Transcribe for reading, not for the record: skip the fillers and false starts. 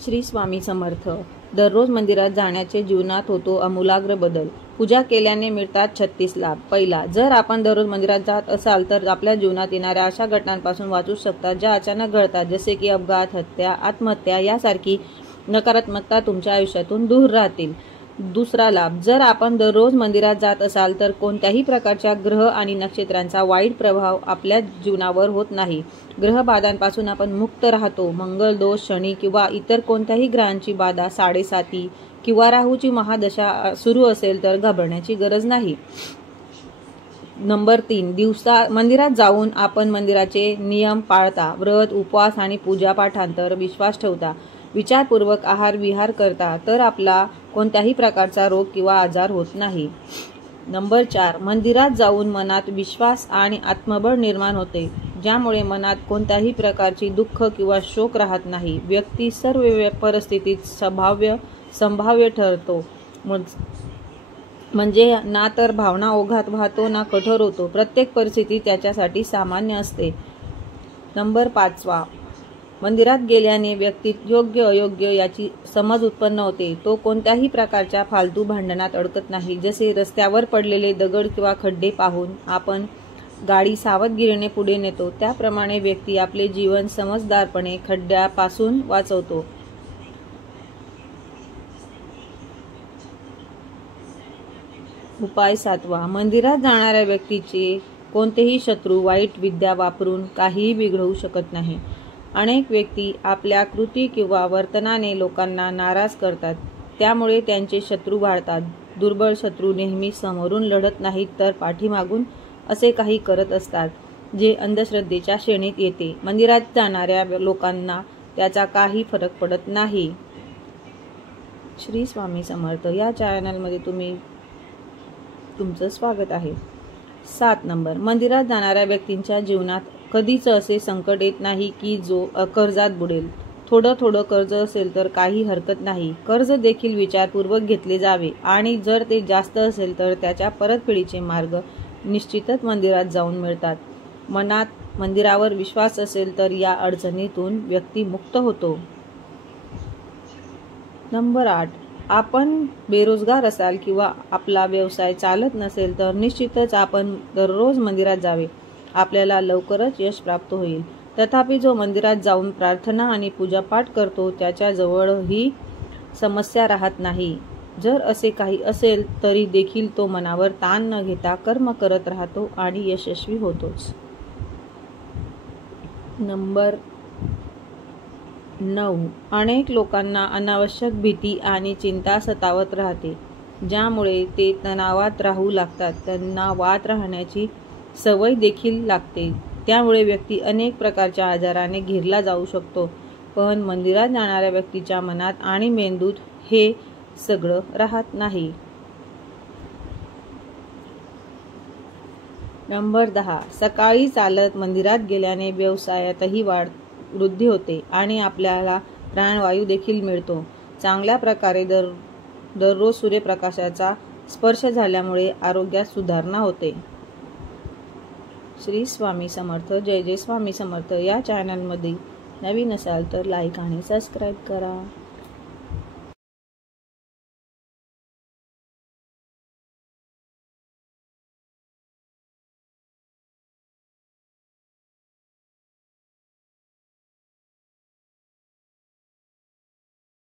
श्री स्वामी समर्थ. दररोज मंदिरात जाण्याचे जीवनात होतो आमूलाग्र बदल. पूजा केल्याने मिळतात 36 लाभ. पहिला, जर आपण दररोज मंदिरात जात असाल तर आपल्या जीवनात येणाऱ्या अशा घटनांपासून वाचू शकतात ज्या अचानक घडतात, जसे की अपघात, हत्या, आत्महत्या यासारखी नकारात्मकता तुमच्या आयुष्यातून दूर राहतील. दुसरा लाभ, जर आपण दररोज मंदिरात जात असाल तर कोणत्याही प्रकारच्या ग्रह आणि नक्षत्रांचा वाईट प्रभाव आपल्या जीवनावर होत नाही. ग्रहबाधांपासून आपण मुक्त राहतो. मंगळ दोष, शनी किंवा इतर कोणत्याही ग्रहांची बाधा, साडेसाती किंवा राहूची महादशा सुरू असेल तर घाबरण्याची गरज नाही. नंबर 3, मंदिरात जाऊन आपण मंदिराचे नियम पाळता. व्रत, उपवास आणि पूजापाठांतर विश्वास ठेवता. विचारपूर्वक आहार विहार करता तर आपला कोणत्याही प्रकारचा रोग किंवा आजार होत नाही. नंबर 4, मंदिरात जाऊन मनात विश्वास आणि आत्मबळ निर्माण होते, ज्यामुळे मनात कोणत्याही प्रकारची दुःख किंवा शोक राहत नाही. व्यक्ती सर्व परिस्थितीत संभाव्य ठरतो, म्हणजे ना तर भावना ओघात वाहतो ना कठोर होतो. प्रत्येक परिस्थिती त्याच्यासाठी सामान्य असते. नंबर 5, मंदिरात गेल्याने व्यक्तीत योग्य अयोग्य याची समज उत्पन्न होते. तो कोणत्याही प्रकारच्या फालतू भांडणात अडकत नाही. जसे रस्त्यावर पडलेले दगड किंवा खड्डे पाहून आपण गाडी सावधगिरीने पुढे नेतो, त्याप्रमाणे व्यक्ती आपले जीवन समजदारपणे खड्ड्यापासून वाचवतो. उपाय 7, मंदिरात जाणाऱ्या व्यक्तीचे कोणतेही शत्रू वाईट विद्या वापरून काहीही बिघडवू शकत नाही. अनेक व्यक्ती आपल्या कृती किंवा वर्तनाने लोकांना नाराज करतात, त्यामुळे त्यांचे शत्रू वाढतात. दुर्बळ शत्रू नेहमी समोरून लढत नाहीत तर पाठीमागून असे काही करत असतात, जे अंधश्रद्धेच्या श्रेणीत येते. मंदिरात जाणाऱ्या लोकांना त्याचा काही फरक पडत नाही. श्री स्वामी समर्थ. या चॅनलमध्ये तुमचं स्वागत आहे. 7 नंबर, मंदिरात जाणाऱ्या व्यक्तींच्या जीवनात कधीच असे संकट येत नाही की जो कर्जात बुडेल. थोडं कर्ज असेल तर काही हरकत नाही. कर्ज देखील विचारपूर्वक घेतले जावे आणि जर ते जास्त असेल तर त्याच्या परतफेडीचे मार्ग निश्चितच मंदिरात जाऊन मिळतात. मनात मंदिरावर विश्वास असेल तर या अडचणीतून व्यक्ती मुक्त होतो. नंबर 8, आपण बेरोजगार असाल किंवा आपला व्यवसाय चालत नसेल तर निश्चितच आपण दररोज मंदिरात जावे. आपल्याला लवकरच यश प्राप्त होईल. तथापि जो मंदिरात जाऊन प्रार्थना आणि पूजापाठ करतो त्याच्याजवळ ही समस्या राहत नाही. जर असे काही असेल तरी देखील तो मनावर ताण न घेता कर्म करत राहतो आणि यशस्वी होतोच. नंबर 9, अनेक लोकांना अनावश्यक भीती आणि चिंता सतावत राहते, ज्यामुळे ते तणावात राहू लागतात. त्यांना वात राहण्याची सवय देखील लागते, त्यामुळे व्यक्ती अनेक प्रकारच्या आजाराने घेरला जाऊ शकतो. पण मंदिरात जाणाऱ्या व्यक्तीच्या मनात आणि मेंदूत हे सगळं राहत नाही. नंबर 10, सकाळी चालत मंदिरात गेल्याने व्यवसायातही वृद्धी होते आणि आपल्याला प्राणवायू देखील मिळतो. चांगल्या प्रकारे दररोज सूर्यप्रकाशाचा स्पर्श झाल्यामुळे आरोग्यात सुधारणा होते. श्री स्वामी समर्थ. जय जय स्वामी समर्थ. या चॅनलमध्ये नवीन असाल तर लाईक आणि सबस्क्राईब करा.